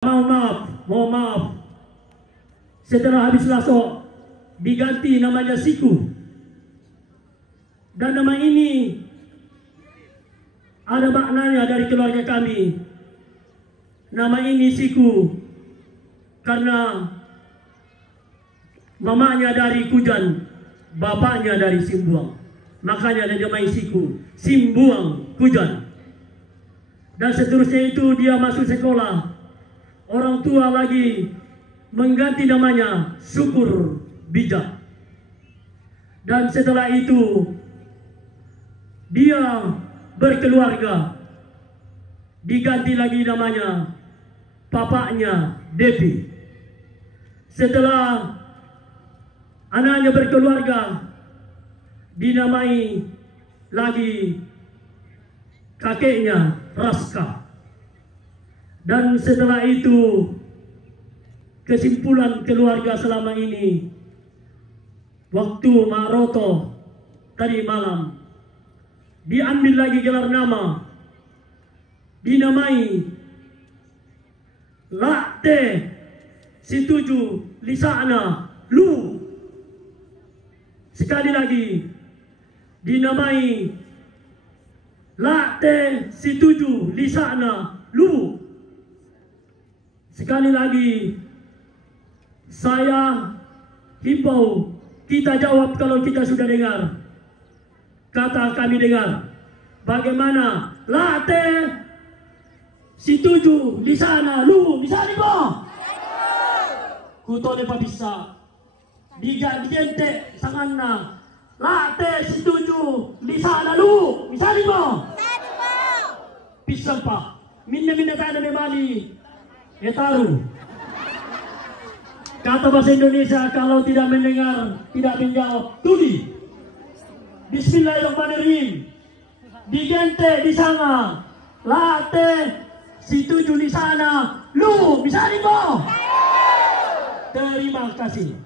Mohon maaf. Setelah habis lasok diganti namanya Siku. Dan nama ini ada maknanya dari keluarga kami. Nama ini Siku karena mamanya dari Kujan, bapaknya dari Simbuang. Makanya ada namanya Siku, Simbuang Kujan. Dan seterusnya itu dia masuk sekolah. Orang tua lagi mengganti namanya Syukur Bijak. Dan setelah itu dia berkeluarga, diganti lagi namanya bapaknya Devi. Setelah anaknya berkeluarga, dinamai lagi kakeknya Raska. Dan setelah itu kesimpulan keluarga selama ini, waktu Maroto tadi malam diambil lagi gelar nama, dinamai Lakte Situju Lisana Lu. Sekali lagi dinamai Lakte Situju Lisana Lu. Sekali lagi saya himbau, kita jawab kalau kita sudah dengar. Kata kami dengar. Bagaimana? Lakte Situju Lisana Lu. Bisa nih po? Kutone pa bisa. Digente sanganna. Lakte Situju Lisana Lu. Bisa nih po? Bisa pa. Minna tayo na memali. Etaru. Kata bahasa Indonesia kalau tidak mendengar, tidak menjawab, tuli. Bismillahirrahmanirrahim. Digente di sana. Lakte Situju di sana. Lu. Bisa nih po? Terima kasih.